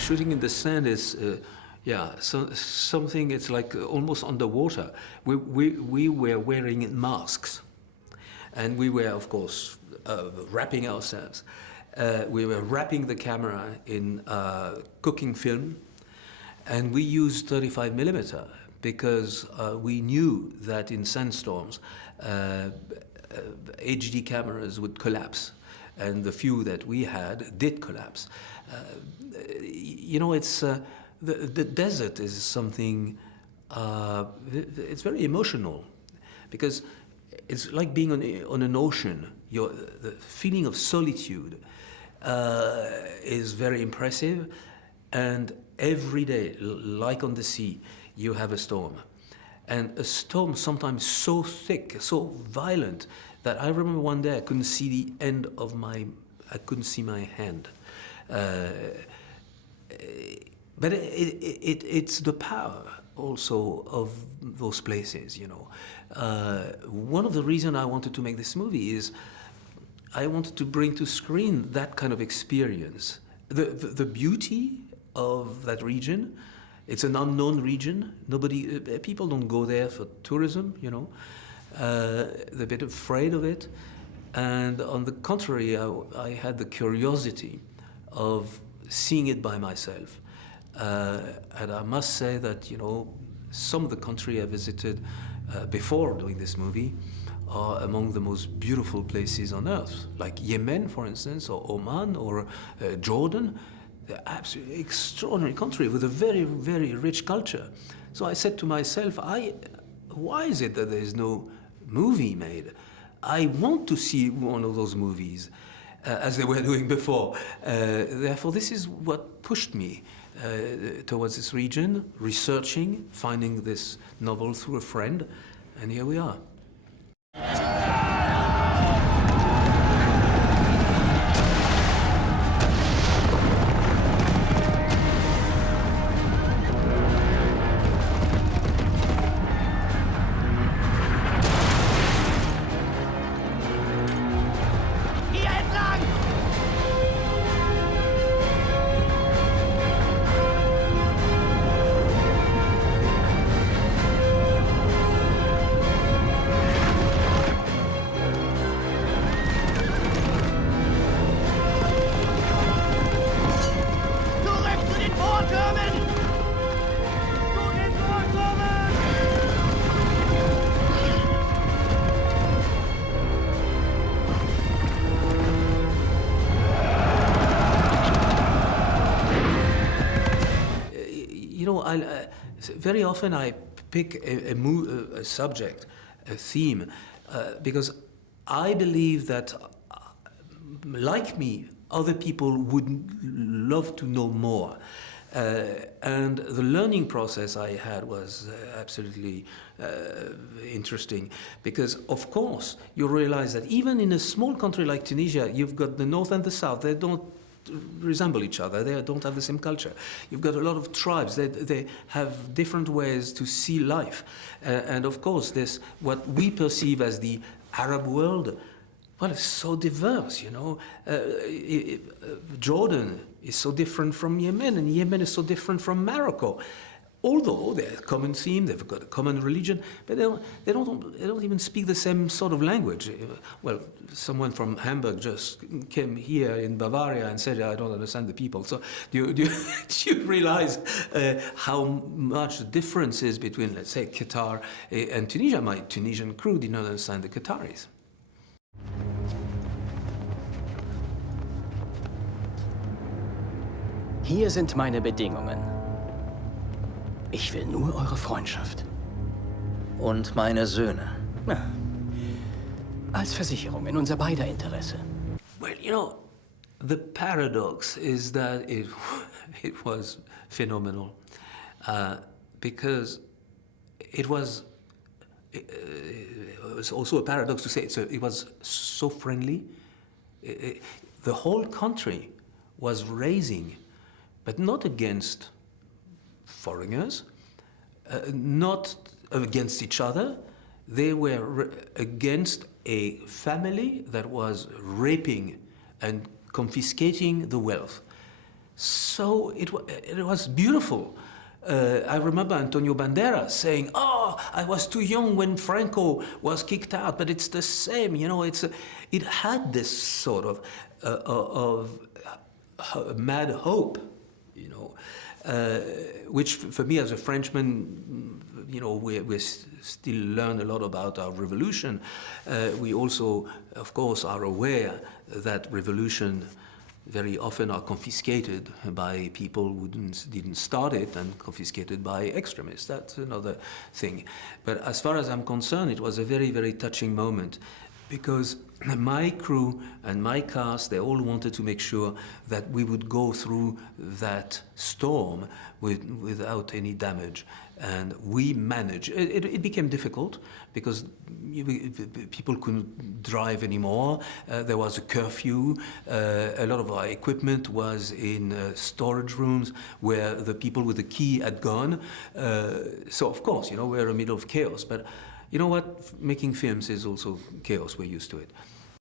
shooting in the sand is, yeah, something. It's like almost underwater. We were wearing masks, and we were, of course, wrapping ourselves. We were wrapping the camera in cooking film, and we used 35 millimeter because we knew that in sandstorms, HD cameras would collapse, and the few that we had did collapse. You know, it's the desert is something. It's very emotional, because it's like being on an ocean. The feeling of solitude is very impressive, and every day, like on the sea, you have a storm. And a storm sometimes so thick, so violent, that I remember one day I couldn't see the end of I couldn't see my hand. But it's the power also of those places, you know. One of the reasons I wanted to make this movie is I wanted to bring to screen that kind of experience. The beauty of that region. It's an unknown region. People don't go there for tourism, you know. They're a bit afraid of it. And on the contrary, I had the curiosity of seeing it by myself. And I must say that, you know, some of the country I visited before doing this movie are among the most beautiful places on earth, like Yemen, for instance, or Oman, or Jordan. They're absolutely extraordinary country with a very, very rich culture. So I said to myself, why is it that there is no movie made? I want to see one of those movies, as they were doing before. Therefore, this is what pushed me towards this region, researching, finding this novel through a friend, and here we are. Very often I pick a subject, a theme, because I believe that, like me, other people would love to know more. And the learning process I had was absolutely interesting, because, of course, you realize that even in a small country like Tunisia, you've got the north and the south. They don't resemble each other. They don't have the same culture. You've got a lot of tribes. They have different ways to see life. And of course, this, what we perceive as the Arab world, well, it's so diverse, you know. Jordan is so different from Yemen, and Yemen is so different from Morocco. Although they have a common theme, they've got a common religion, but they don't even speak the same sort of language. Well, someone from Hamburg just came here in Bavaria and said, I don't understand the people. So do you realize how much the difference is between, let's say, Qatar and Tunisia? My Tunisian crew did not understand the Qataris. Hier sind meine Bedingungen. Ich will nur eure Freundschaft. Und meine Söhne. Na, als Versicherung in unser beider Interesse. Well, you know, the paradox is that it was phenomenal, because it was also a paradox to say it was so friendly. The whole country was raising, but not against foreigners, not against each other. They were against a family that was raping and confiscating the wealth. So it was beautiful. I remember Antonio Banderas saying, "Oh, I was too young when Franco was kicked out," but it's the same, you know. It had this sort of mad hope, you know, which for me as a Frenchman, you know, we still learn a lot about our revolution. We also, of course, are aware that revolution very often are confiscated by people who didn't start it and confiscated by extremists. That's another thing. But as far as I'm concerned, it was a very, very touching moment because my crew and my cast, they all wanted to make sure that we would go through that storm without any damage. And we managed. It became difficult because people couldn't drive anymore. There was a curfew. A lot of our equipment was in storage rooms where the people with the key had gone. So of course, you know, we're in the middle of chaos. But you know what? Making films is also chaos. We're used to it.